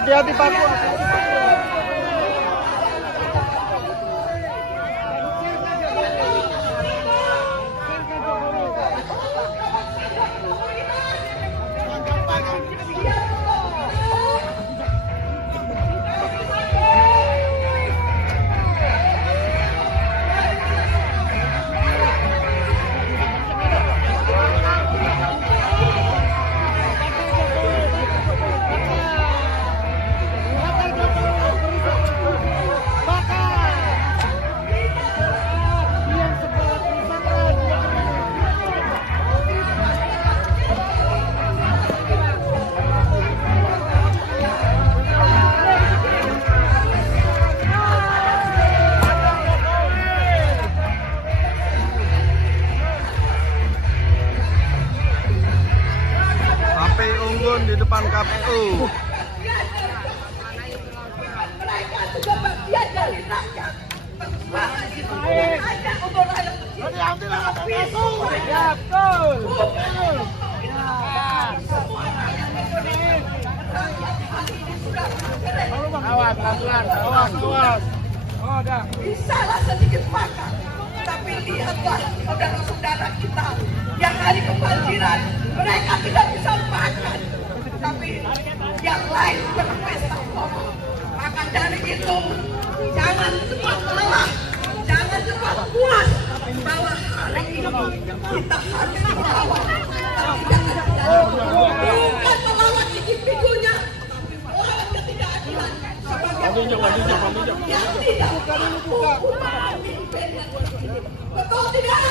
Hati-hati Paku. Di depan KPU. Mereka juga bagian dari rakyat. Awas. Bisalah sedikit makan, tapi lihatlah saudara-saudara kita yang hari kebanjiran, mereka tidak bisa makan. Tapi yang lain berpesta pokok. Maka dari itu jangan cepat lelah, jangan cepat puas bahwa hari ini kita harus melawan. Bukan melawan individunya, tapi melawan ketidakadilan sebagai yang tidak mampu memimpinnya. Betul tidak?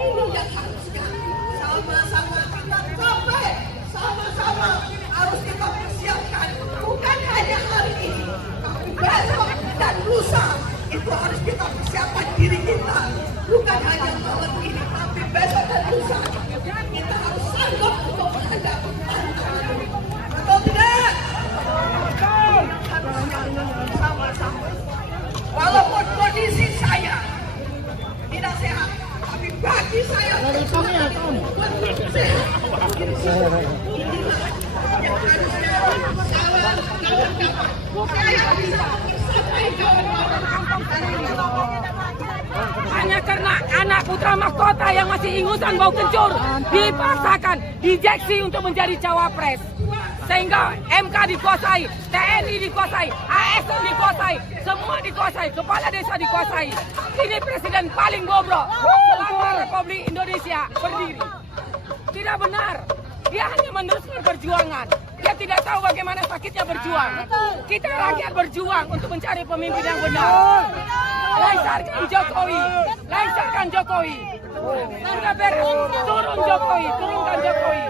Ini yang harusnya sama-sama kita capai. Sama-sama harus kita persiapkan, bukan hanya hari ini, tapi besok dan lusa. Itu harus kita persiapkan diri kita, bukan hanya malam ini, tapi besok dan lusa. Kita harus sanggup untuk menghadapi tantangan. Betul tidak? Sama-sama. Walaupun kondisi saya tidak sehat, tapi bagi saya hanya karena anak putra mahkota yang masih ingusan bau kencur dipaksakan, dijeksi untuk menjadi cawapres. Sehingga MK dikuasai, TNI dikuasai, ASN dikuasai, semua dikuasai, kepala desa dikuasai. Ini presiden paling bobrok selama Republik Indonesia berdiri. Tidak benar. Dia hanya meneruskan perjuangan. Dia tidak tahu bagaimana sakitnya berjuang. Kita rakyat berjuang untuk mencari pemimpin yang benar. Lancarkan Jokowi. Lancarkan Jokowi. Sudah beres. Turun Jokowi. Turunkan Jokowi.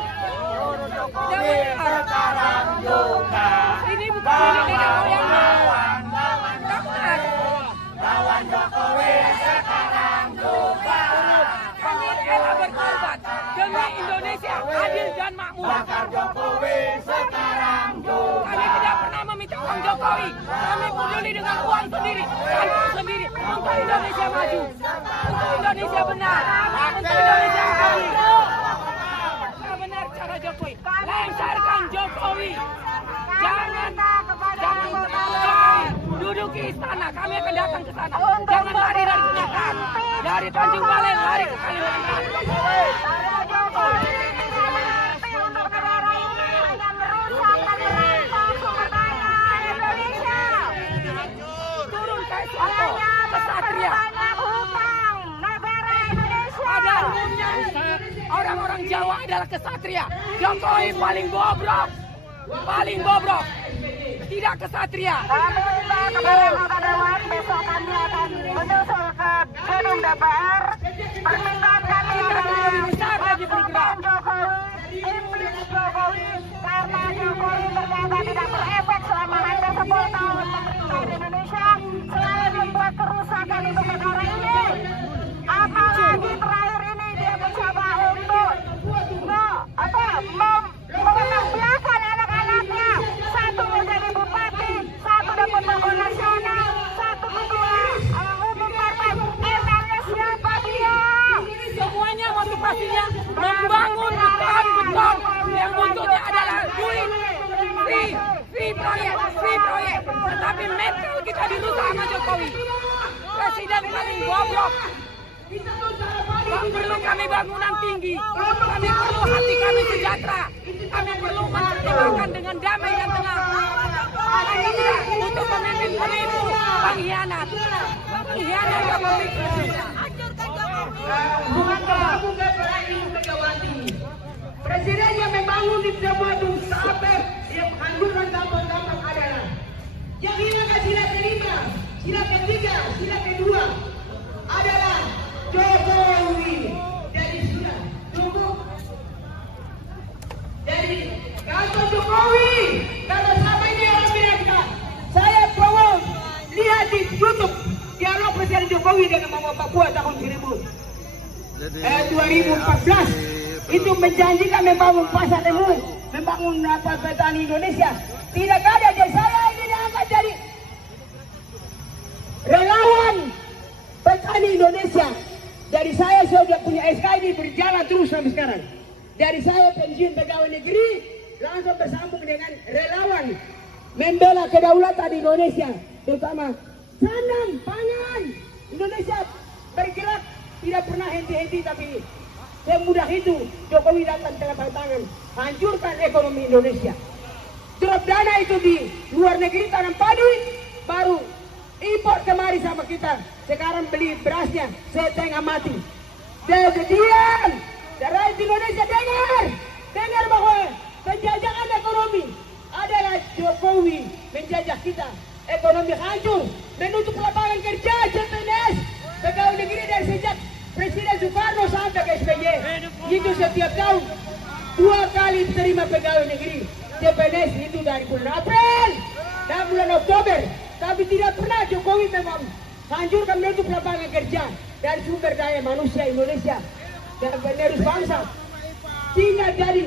Sekarang juga. Ini bukan nenek moyangnya. Lawan Jokowi sekarang juga. Kami rela berkorban demi Indonesia adil dan makmur. Bakar Jokowi sekarang juga. Kami tidak pernah meminta uang Jokowi. Kami peduli dengan uang sendiri, kantong sendiri untuk Indonesia maju, untuk Indonesia benar, untuk Indonesia adil. Tidak benar cara Jokowi. Lancarkan Jokowi. Jangan duduki istana. Kami akan datang ke sana. Jangan lari dari kenyataan. Dari Tanjung Balai lari ke Kalimantan. Turun kayak suatu kesatria. Pada umumnya orang-orang Jawa adalah kesatria. Jokowi paling bobrok. Paling bobrok. Tidak kesatria. Kami minta kepada anggota Dewan, besok kami akan menyusul ke gedung DPR. Permintaan kami adalah menguatkan Jokowi, impeach Jokowi, karena Jokowi ternyata tidak berefek selama hampir 10 tahun memerintah Indonesia, selain membuat kerusakan untuk negara ini. Apalagi terakhir ini dia mencoba untuk membiasakan anak-anaknya, satu menjadi bupati, satu dapat logo nasional, satu ketua umum partai. Emangnya siapa dia? Semuanya motivasinya membangun beton-beton yang buntutnya adalah duit. free proyek, tetapi mental kita dirusak sama Jokowi. Presiden paling goblok. Tak perlu kami bangunan tinggi, kami perlu hati kami sejahtera, kami perlu mempertimbangkan dengan damai dan tenang. Untuk pemimpin penipu, pengkhianat dan pemimpin. Presiden yang membangun di semua sampai yang menghancurkan kampung-kampung adalah yang hilangkan sila kelima, sila ketiga, sila kedua adalah Jokowi. Jadi sudah cukup. Jadi kantor Jokowi kalau sama ini orang bilang saya bawa lihat di YouTube dialog Presiden Jokowi dengan Mama Papua tahun 2014 itu menjanjikan membangun pasar temu, membangun petani Indonesia. Tidak ada. Jadi saya ini diangkat jadi relawan petani Indonesia. Dari saya sudah punya SK ini berjalan terus sampai sekarang. Dari saya pensiun pegawai negeri langsung bersambung dengan relawan membela kedaulatan Indonesia, terutama tanam pangan Indonesia bergerak tidak pernah henti-henti, tapi semudah itu Jokowi datang telapak tangan hancurkan ekonomi Indonesia. Drop dana itu di luar negeri tanam padi, baru import kemari sama kita. Sekarang beli berasnya setengah mati. Diam. Rakyat Indonesia dengar bahwa penjajahan ekonomi adalah Jokowi menjajah kita. Ekonomi hancur, menutup lapangan kerja CPNS pegawai negeri dari sejak Presiden Soekarno sampai ke SBY. Itu setiap tahun 2 kali terima pegawai negeri CPNS itu dari bulan April dan bulan Oktober. Tapi tidak pernah Jokowi memang hancurkan menutup lapangan kerja dan sumber daya manusia Indonesia dan penerus bangsa. Sehingga jadi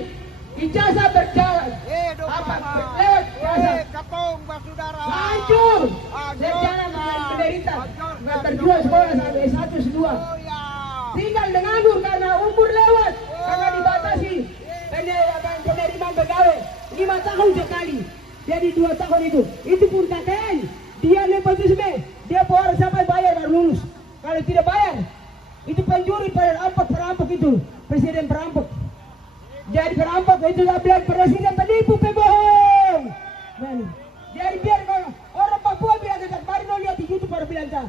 ijazah berjalan lewat Kapung Basudara hancur secara menderita berjuang sekolah sampai S1 S2 tinggal menganggur karena umur lewat, karena dibatasi penerimaan pegawai 5 tahun sekali. Jadi 2 tahun itu pun KKN dia nepotisme, dia baru sampai bayar baru lulus. Kalau tidak bayar itu pencuri, perampok itu presiden perampok. Jadi perampok itu bilang presiden penipu, pebohong. Jadi biar orang Papua bilang kemarin lo lihat di YouTube baru bilang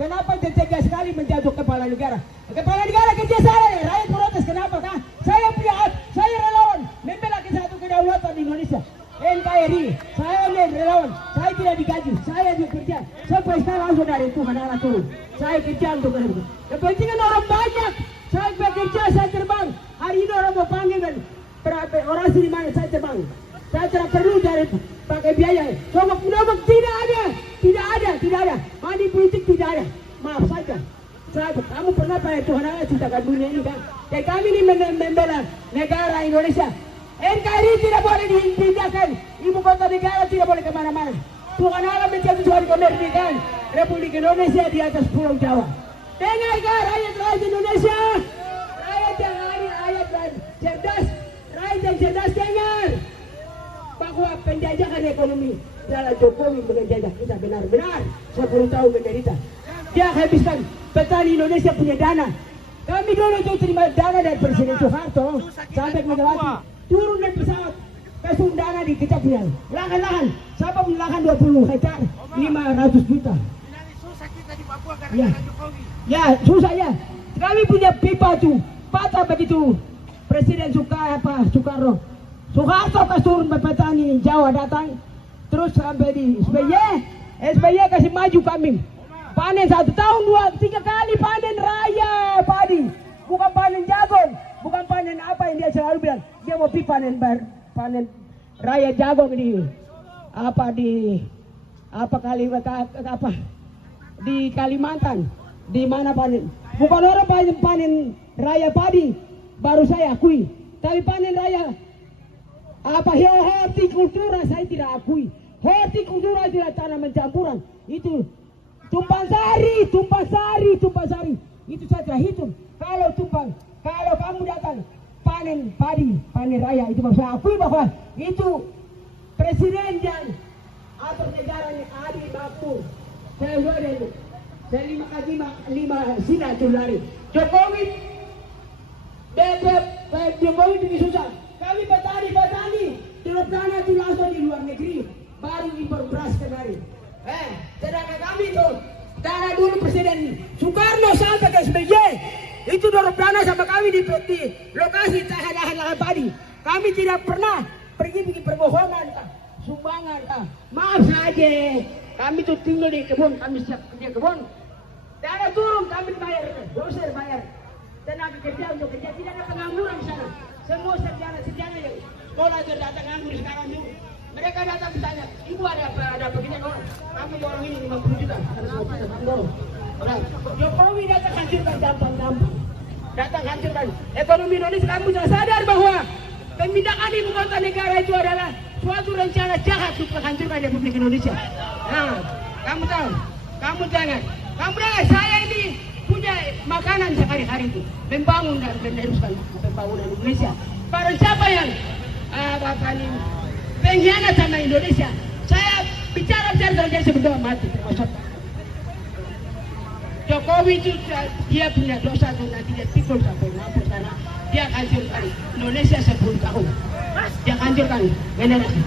kenapa tegas sekali menjatuh kepala negara. Kepala negara kerja saya, rakyat protes kenapa kah? Saya punya hak, saya relawan membela satu kedaulatan di Indonesia. NKRI, saya relawan, saya tidak digaji, saya bekerja. Saya pesta langsung dari Tuhan Allah turun. Saya kerja untuk negara. Kepentingan orang banyak. Saya bekerja, saya terbang. Hari ini orang mau panggil dan orasi di mana saya terbang. Saya tidak perlu dari pakai biaya. Coba tidak ada. Money politik tidak ada. Maaf saja. Kamu pernah pada Tuhan Allah ciptakan dunia ini kan? Dan kami ini membela negara Indonesia. NKRI tidak boleh dipindahkan. Ibu kota negara tidak boleh kemana-mana. Tuhan Allah menjatuhkan kemerdekaan Republik Indonesia di atas Pulau Jawa. Dengarkan rakyat Indonesia. Rakyat yang cerdas dengar bahwa penjajahan ekonomi adalah Jokowi menjajah kita benar-benar 10 tahun menderita. Dia habiskan petani Indonesia punya dana. Kami dulu itu terima dana dari Presiden Soeharto sampai Megawati. Turun dari pesawat, kasih dana di kita punya lahan-lahan. Siapa punya lahan 20 hektar 500 juta. Susah kita di Papua karena Ya. Jokowi. Ya susah ya. Kami punya pipa tuh patah begitu. Presiden Soekarno, Soeharto pas turun petani Jawa datang, terus sampai di SBY kasih maju kami. Panen 1 tahun 2-3 kali panen raya padi, bukan panen jagung, bukan panen apa yang dia selalu bilang. Dia mau panen raya jagung di Kalimantan. Di mana panen? Bukan orang panen raya padi, baru saya akui. Tapi panen raya hortikultura saya tidak akui. Hortikultura tidak tanaman campuran. Itu tumpang sari. Itu saya tidak hitung. Kalau kamu datang panen padi, panen raya, itu saya akui bahwa itu presiden yang atau negara yang adil makmur. Saya udah itu. Saya lima sila tulari. Jokowi Jokowi itu susah. Kami petani tulip tanah itu langsung di luar negeri, baru impor beras kemarin. Sedangkan kami itu tanah dulu Presiden Soekarno sampai ke SBY itu dorong tanah sama kami di lokasi lahan padi. Kami tidak pernah pergi permohonan, sumbangan. Maaf saja, kami tuh tinggal di kebun, kami siap kerja kebun. Tanah turun kami bayar, doser bayar. Tenaga kerja untuk kerja, tidak ada pengangguran di sana. Semua sarjana yang sekolah itu datang nganggur sekarang juga. Mereka datang bertanya, ibu ada beginian orang. Kami orang ini 50 juta, harus 50 juta, kami dorong. Jokowi datang hancurkan gampang. Datang hancurkan ekonomi Indonesia. Kamu sudah sadar bahwa pemindahan ibu kota negara itu adalah suatu rencana jahat untuk menghancurkan Republik Indonesia. Nah, kamu tahu, kamu jangan, saya ini punya makanan sehari-hari itu, membangun dan meneruskan pembangunan Indonesia. Para siapa yang pengkhianat sama Indonesia, saya bicara saja sebelum mati. Jokowi itu dia punya dosa tuh, nanti dia pikul sampai mampu sana, dia hancurkan Indonesia 10 tahun, dia hancurkan generasi.